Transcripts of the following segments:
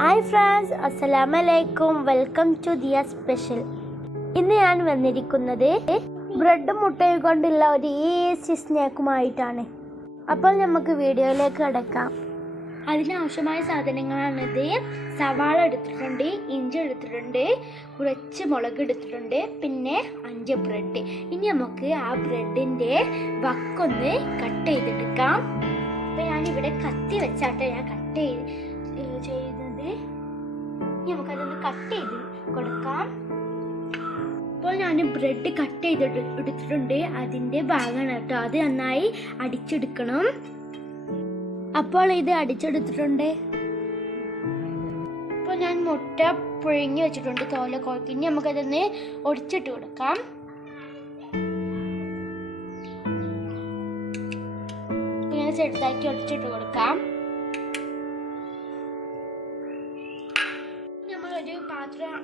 Hi friends, അസ്സലാമലൈക്കും. Welcome to Diya special. ഇന്ന് ഞാൻ വന്നിരിക്കുന്നത് ബ്രെഡും മുട്ടയും കൊണ്ടുള്ള ഒരു ഈസി സ്നാക്കുമായിട്ടാണ്. അപ്പോൾ നമുക്ക് വീഡിയോയിലേക്ക് കിടക്കാം. അതിനാവശ്യമായ സാധനങ്ങളാണിത്. സവാള എടുത്തിട്ടുണ്ട്, ഇഞ്ചി എടുത്തിട്ടുണ്ട്, കുറച്ച് മുളക് എടുത്തിട്ടുണ്ട്, പിന്നെ 5 ബ്രെഡ്. ഇനി നമുക്ക് ആ ബ്രെഡിൻ്റെ വക്കൊന്ന് കട്ട് ചെയ്തെടുക്കാം. അപ്പോൾ ഞാനിവിടെ കത്തി വെച്ചാട്ടെ ഞാൻ കട്ട് ചെയ്യുന്നത്. നമുക്കതൊന്ന് കട്ട് ചെയ്ത് കൊടുക്കാം. അപ്പോൾ ഞാൻ ബ്രെഡ് കട്ട് എടുത്തിട്ടുണ്ട്. അതിൻ്റെ ഭാഗമാണ് കേട്ടോ, അത് നന്നായി അടിച്ചെടുക്കണം. അപ്പോൾ ഇത് അടിച്ചെടുത്തിട്ടുണ്ട്. അപ്പോൾ ഞാൻ മുട്ട പുഴുങ്ങി വെച്ചിട്ടുണ്ട്, തോല കുഴക്കി. ഇനി നമുക്കതൊന്ന് ഒടിച്ചിട്ട് കൊടുക്കാം. ഇങ്ങനെ ചെറുതാക്കി ഒടിച്ചിട്ട് കൊടുക്കാം. ഒരു പാത്രം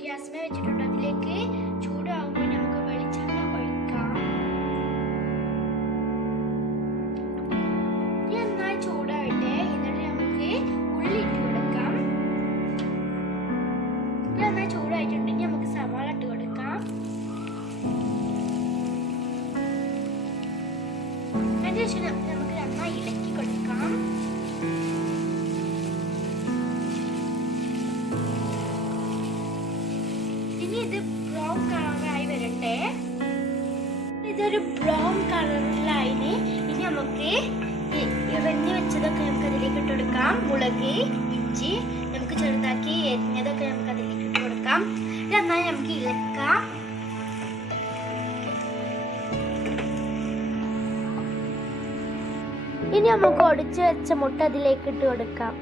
ഗ്യാസിൽ വെച്ചിട്ടുണ്ട്. അതിലേക്ക് ചൂടാകുമ്പോൾ നമുക്ക് വെളിച്ചെണ്ണ ഒഴിക്കാം. നന്നായി ചൂടാവട്ടെ. എന്നിട്ട് നമുക്ക് ഉള്ളി ഇട്ട് കൊടുക്കാം. നന്നായി ചൂടായിട്ടുണ്ടെങ്കിൽ നമുക്ക് സവാള ഇട്ട് കൊടുക്കാം. അതിനുശേഷം നമുക്ക് നന്നായി ഇളക്കി കൊടുക്കാം. ഇത് ബ്രൗൺ കളറായി വരട്ടെ. ഇതൊരു ബ്രൗൺ കളറിലായിന്. ഇനി നമുക്ക് ഇറങ്ങി വെച്ചതൊക്കെ നമുക്ക് അതിലേക്ക് ഇട്ട് കൊടുക്കാം. മുളക്, ഇഞ്ചി നമുക്ക് ചെറുതാക്കി എരിഞ്ഞതൊക്കെ നമുക്ക് അതിലേക്ക് ഇട്ട് കൊടുക്കാം. നന്നായി നമുക്ക് ഇളക്കാം. ഇനി നമുക്ക് ഒടിച്ചു വെച്ച മുട്ട അതിലേക്ക് ഇട്ട് കൊടുക്കാം.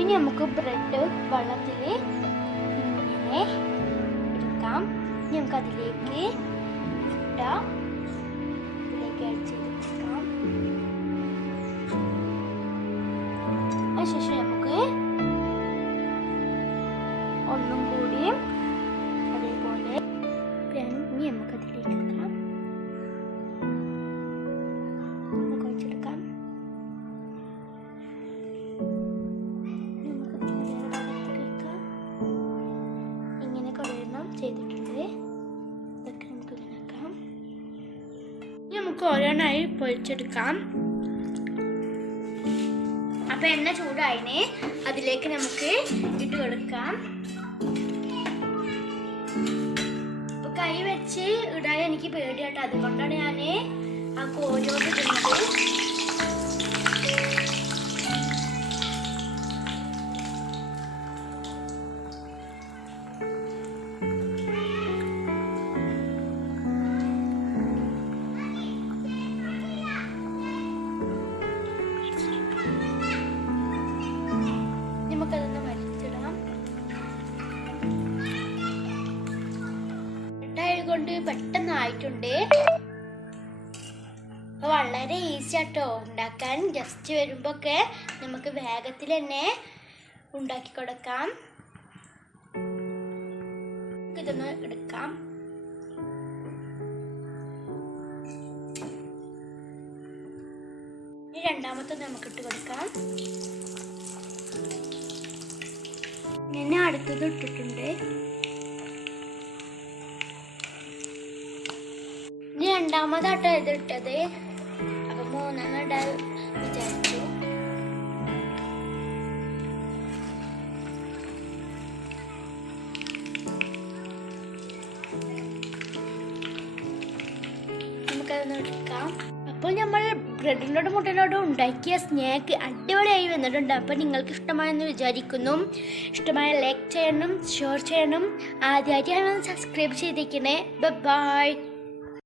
ഇനി നമുക്ക് ബ്രെഡ് വെള്ളത്തിൽ ഇങ്ങനെ എടുക്കാം. ഇനി നമുക്ക് അതിലേക്ക് അടിച്ചെടുക്കാം. അതിനുശേഷം നമുക്ക് ഒന്നും കൂടി അതേപോലെ ഇനി നമുക്ക് അതിലേക്ക് എടുക്കാം. കുഴച്ചെടുക്കാം. ചെയ്തിട്ടുണ്ട്. ഇതൊക്കെ നമുക്ക് ഇതിലാക്കാം. നമുക്ക് ഓരോന്നായി പൊരിച്ചെടുക്കാം. അപ്പൊ എണ്ണ ചൂടായിന്, അതിലേക്ക് നമുക്ക് ഇട്ട് കൊടുക്കാം. അപ്പൊ കൈ വെച്ച് ഇടാൻ എനിക്ക് പേടിയാട്ടോ, അതുകൊണ്ടാണ് ഞാൻ ആ കോലോട്ട് ഇടുന്നത്. നമുക്കതൊന്ന് വലിച്ചിടാം. കൊണ്ട് പെട്ടെന്ന് ആയിട്ടുണ്ട്. വളരെ ഈസി ആട്ടോ ഉണ്ടാക്കാൻ. ജസ്റ്റ് വരുമ്പോഴൊക്കെ നമുക്ക് വേഗത്തിൽ തന്നെ ഉണ്ടാക്കി കൊടുക്കാം. ഇതൊന്ന് എടുക്കാം. ഇനി രണ്ടാമത്തെ നമുക്ക് ഇട്ട് കൊടുക്കാം. ഞാൻ അടുത്തത് ഇട്ടിട്ടുണ്ട്. ഇനി രണ്ടാമതാട്ടോ ഇത് ഇട്ടത്. അപ്പൊ മൂന്നെണ്ണം ഇടാൻ വിചാരിച്ചു. നമുക്കതൊന്ന് എടുക്കാം. അപ്പോൾ നമ്മൾ ബ്രെഡിനോടും മുട്ടനോടും ഉണ്ടാക്കിയ സ്നാക്ക് അടിപൊളിയായി വന്നിട്ടുണ്ട്. അപ്പോൾ നിങ്ങൾക്ക് ഇഷ്ടമായെന്ന് വിചാരിക്കുന്നു. ഇഷ്ടമായ ലൈക്ക് ചെയ്യണം, ഷെയർ ചെയ്യണം. ആദ്യമായിട്ടാണ് സബ്സ്ക്രൈബ് ചെയ്തിരിക്കണേ. ബൈ.